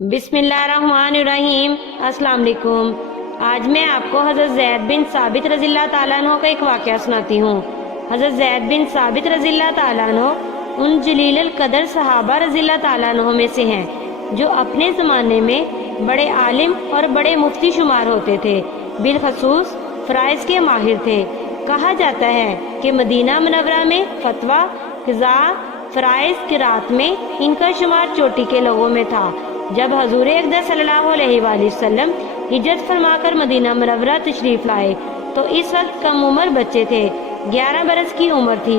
बिस्मिल्लाहिर्रहमानिर्रहीम। अस्सलाम वालेकुम। आज मैं आपको हज़रत ज़ैद बिन साबित रज़ियल्लाहु ताला अन्हु का एक वाक़या सुनाती हूँ। हज़रत ज़ैद बिन साबित रज़ियल्लाहु ताला अन्हु उन जलील कदर सहाबा रज़ियल्लाहु ताला अन्हु में से हैं जो अपने ज़माने में बड़े आलिम और बड़े मुफ्ती शुमार होते थे। बिलखसूस फ़राइज़ के माहिर थे। कहा जाता है कि मदीना मुनव्वरा में फतवा, क़ज़ा, फ़राइज़ क़िरात में इनका शुमार चोटी के लोगों में था। जब हजूर अक़दस सल्लल्लाहु अलैहि वसल्लम हिजरत फरमाकर मदीना मुनव्वरा तशरीफ लाए तो इस वक्त कम उम्र बच्चे थे, 11 बरस की उम्र थी।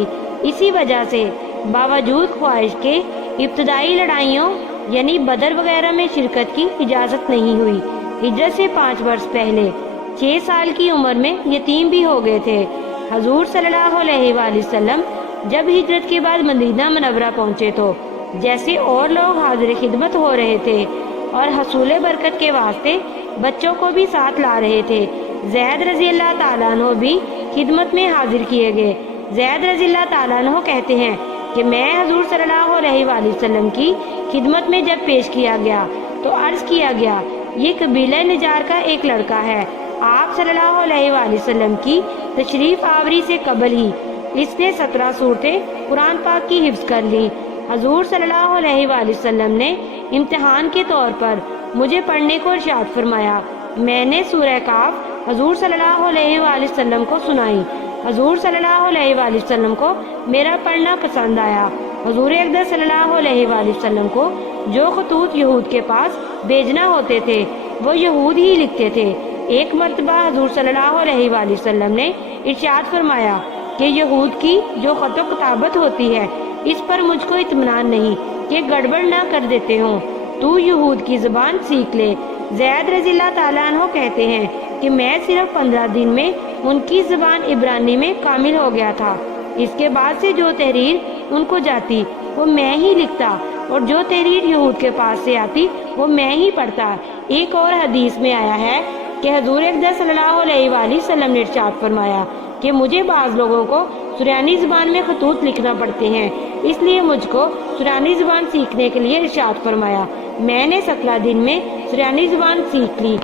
इसी वजह से बावजूद ख्वाहिश के इब्तदाई लड़ाइयों यानी बदर वगैरह में शिरकत की इजाज़त नहीं हुई। हिजरत से 5 वर्ष पहले 6 साल की उम्र में यतीम भी हो गए थे। हजूर सल्लल्लाहु अलैहि वसल्लम जब हिजरत के बाद मदीना मुनव्वरा पहुँचे तो जैसे और लोग हाजिर खिदमत हो रहे थे और हसूल बरकत के वास्ते बच्चों को भी साथ ला रहे थे, ज़ैद रज़ियल्लाहु ताला अन्हु भी खिदमत में हाजिर किए गए। ज़ैद रज़ियल्लाहु ताला अन्हु कहते हैं कि मैं हजूर सल्लल्लाहु अलैहि वसल्लम की खिदमत में जब पेश किया गया तो अर्ज किया गया, ये कबीला निजार का एक लड़का है। आप सल्लल्लाहु अलैहि वसल्लम की तशरीफ आवरी से कबल ही इसने 17 सूरतें कुरान पाक की हिफ्ज़ कर ली। हजूर सल्लल्लाहु अलैहि वसल्लम ने इम्तिहान के तौर पर मुझे पढ़ने को इरशाद फरमाया। मैंने सूरह काफ हजूर सल्लल्लाहु अलैहि वसल्लम को सुनाई। हजूर सल्लल्लाहु अलैहि वसल्लम को मेरा पढ़ना पसंद आया। हजूर अक़दस सल्लल्लाहु अलैहि वसल्लम को जो खतूत यहूद के पास भेजना होते थे वो यहूद ही लिखते थे। एक मरतबा हजूर सल्लल्लाहु अलैहि वसल्लम ने इरशाद फरमाया कि यहूद की जो खत किताबत होती है इस पर मुझको इत्मीनान नहीं कि गड़बड़ ना कर देते हो, तू यहूद की ज़बान सीख ले। ज़ैद रज़ियल्लाहु ताला अन्हु कहते हैं कि मैं सिर्फ 15 दिन में उनकी ज़बान इब्रानी में कामिल हो गया था। इसके बाद से जो तहरीर उनको जाती वो मैं ही लिखता और जो तहरीर यहूद के पास से आती वो मैं ही पढ़ता। एक और हदीस में आया है कि हजूर अक़दस सल्लल्लाहु अलैहि वसल्लम ने इरशाद फरमाया कि मुझे बाज़ लोगों को सुरयानी ज़बान में खतूत लिखना पड़ते हैं, इसलिए मुझको सुरयानी ज़बान सीखने के लिए इरशाद फरमाया। मैंने 17 दिन में सुरयानी ज़बान सीख ली।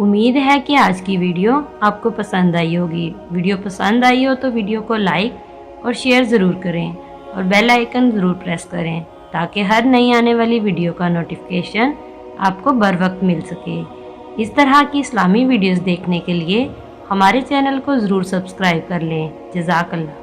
उम्मीद है कि आज की वीडियो आपको पसंद आई होगी। वीडियो पसंद आई हो तो वीडियो को लाइक और शेयर ज़रूर करें और बेल आइकन ज़रूर प्रेस करें ताकि हर नई आने वाली वीडियो का नोटिफिकेशन आपको बर वक्त मिल सके। इस तरह की इस्लामी वीडियोस देखने के लिए हमारे चैनल को ज़रूर सब्सक्राइब कर लें। जज़ाकल्लाह।